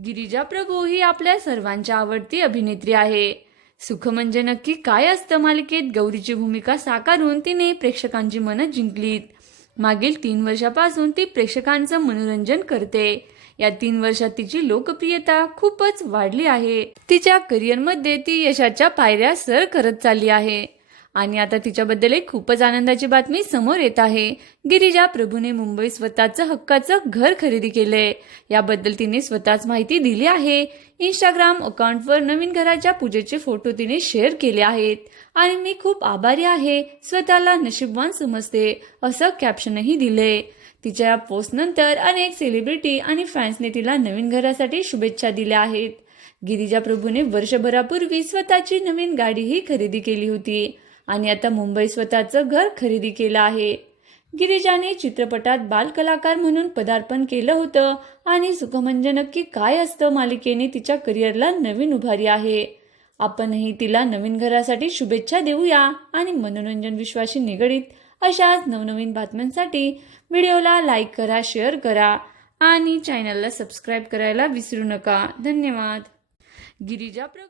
गिरिजा प्रभू ही आपल्या सर्वांच्या आवडती अभिनेत्री आहे. सुख म्हणजे नक्की काय असतं मालिकेत? गौरीची भूमिका साकारून तिने प्रेक्षकांची मनं जिंकलीत. मागील तीन वर्षापासून ती प्रेक्षकांचं मनोरंजन करते. या तीन वर्षात तिची लोकप्रियता खूपच वाढली आहे. तिच्या करिअरमध्ये ती यशाच्या पायऱ्या सर करत चालली आहे. आणि आता तिच्याबद्दल एक खूपच आनंदाची बातमी समोर येत आहे. गिरिजा प्रभूने मुंबईत स्वतःचं हक्काचं घर खरेदी केलंय. याबद्दल तिने स्वतःच माहिती दिली आहे. इंस्टाग्राम अकाउंटवर नवीन घराच्या पूजेचे फोटो तिने शेअर केले आहेत. आणि मी खूप आभारी आहे. स्वतःला नशीबवान समजते असं कॅप्शनही दिले तिच्या या पोस्टनंतर अनेक सेलिब्रिटी आणि फॅन्सने तिला नवीन घरासाठी शुभेच्छा दिल्या आहेत. गिरिजा प्रभूने वर्षभरापूर्वी स्वतःची नवीन गाडीही खरेदी केली होती. आणि आता मुंबई स्वतःचं घर खरेदी केलं आहे. गिरिजाने चित्रपटात बालकलाकार म्हणून पदार्पण केलं होतं आणि सुखमंज नक्की काय असतं मालिकेने तिच्या करिअरला नवीन उभारी आहे. आपणही तिला नवीन घरासाठी शुभेच्छा देऊया आणि मनोरंजन विश्वाशी निगडीत अशाच नवनवीन बातम्यांसाठी व्हिडिओला लाईक करा शेअर करा आणि चॅनलला सबस्क्राईब करायला विसरू नका. धन्यवाद. गिरिजा प्र